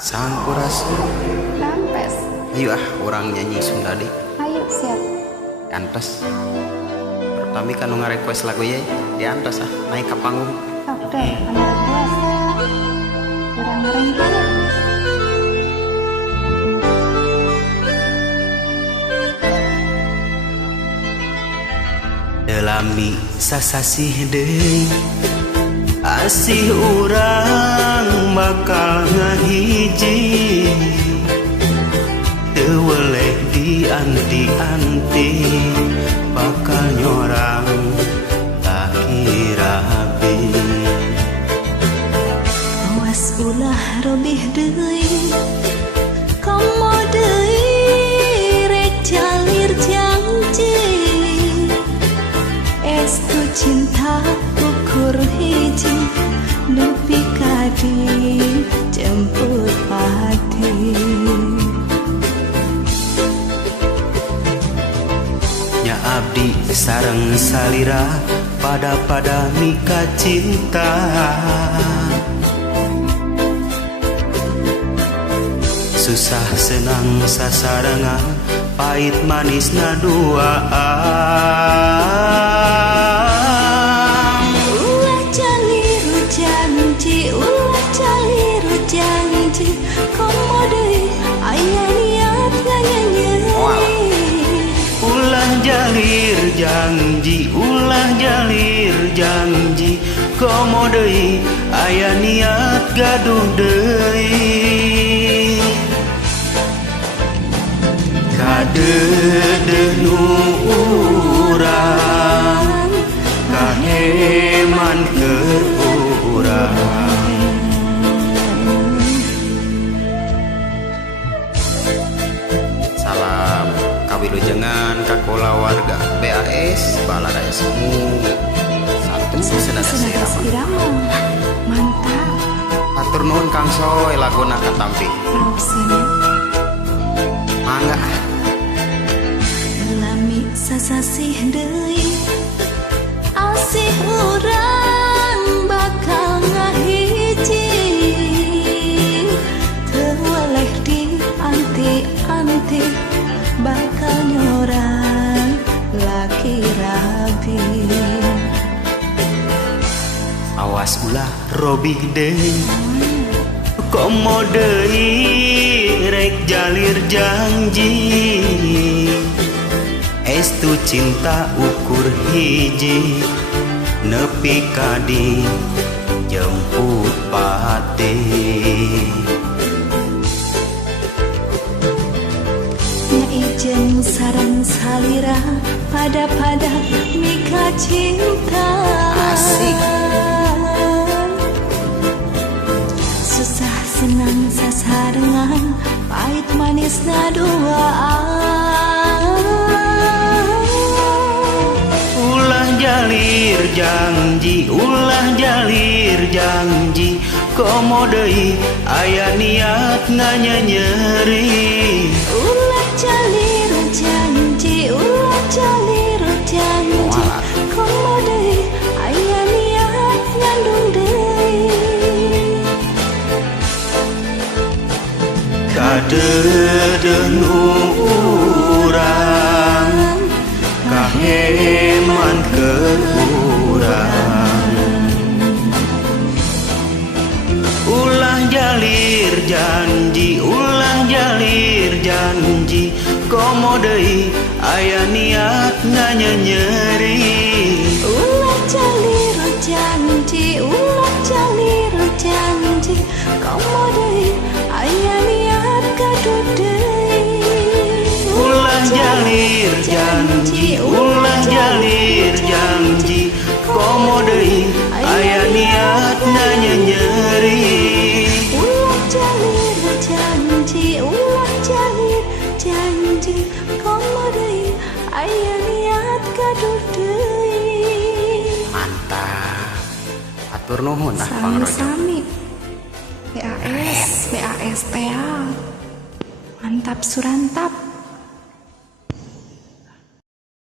Sampurasun. Nampes. Ayo orang nyanyi Sunda deh. Ayo siap. Antas. Pertama kan nge-request lagu ya, di antas naik ke panggung. Oke, anda request. Kurang ngerengkin. Delami sasasih deui asih urang bakal ngahiji teu weleh dianti-anti bakal nyorang laki rabi. Awas ulah robih deui komo deui rek calir janji estu cinta ukur hiji nepi kadi jemput hati. Nya abdi sareng salira pada mika cinta susah senang sasarengan pahit manisna duaan. Ulah caliru janji, ulah caliru janji komo deui aya niat nganyanyeri. Ulah jalir janji, ulah jalir janji komo deui aya niat gaduh deui. Kadeudeung nu urang kaheman keur urang. Salam kawilujengan kakola warga BAS Baladaya Semu satu Senadas Irama. Mantap. Atur nuhun Kang Soy laguna katampi. Rausan. Mangga. Lami sasasih deui asih urang bakal ngahiji teu weleh dianti-anti bakal nyorang laki rabi. Awas ulah robih deui komo deui rek jalir janji estu cinta ukur hiji nepi kadi jemput pati. Nya ijen sareng salira pada mika cinta Asik. susah senang sasarengan pahit manisna duaan. Ulah jalir janji, ulah jalir janji komo deui aya niat nganyanyeri. Ulah calir janji, ulah calir janji komo deui aya niat ngandung deui. Kadeudeung nu urang kaheman keur urang. Ulah jalir janji, ulah jalir janji komo deui aya niat nganyanyeri. Ulah calir janji, ulah calir janji komo deui aya niat gaduh deui. Ulah jalir janji, ulah jalir janji komo deui aya niat nganyanyeri. Ulah calir janji, ulah calir janji komo deui aya niat gaduh deui. Mantap. Atur nuhun Pangrojo. Sami-sami. BAS TA. Mantap surantap.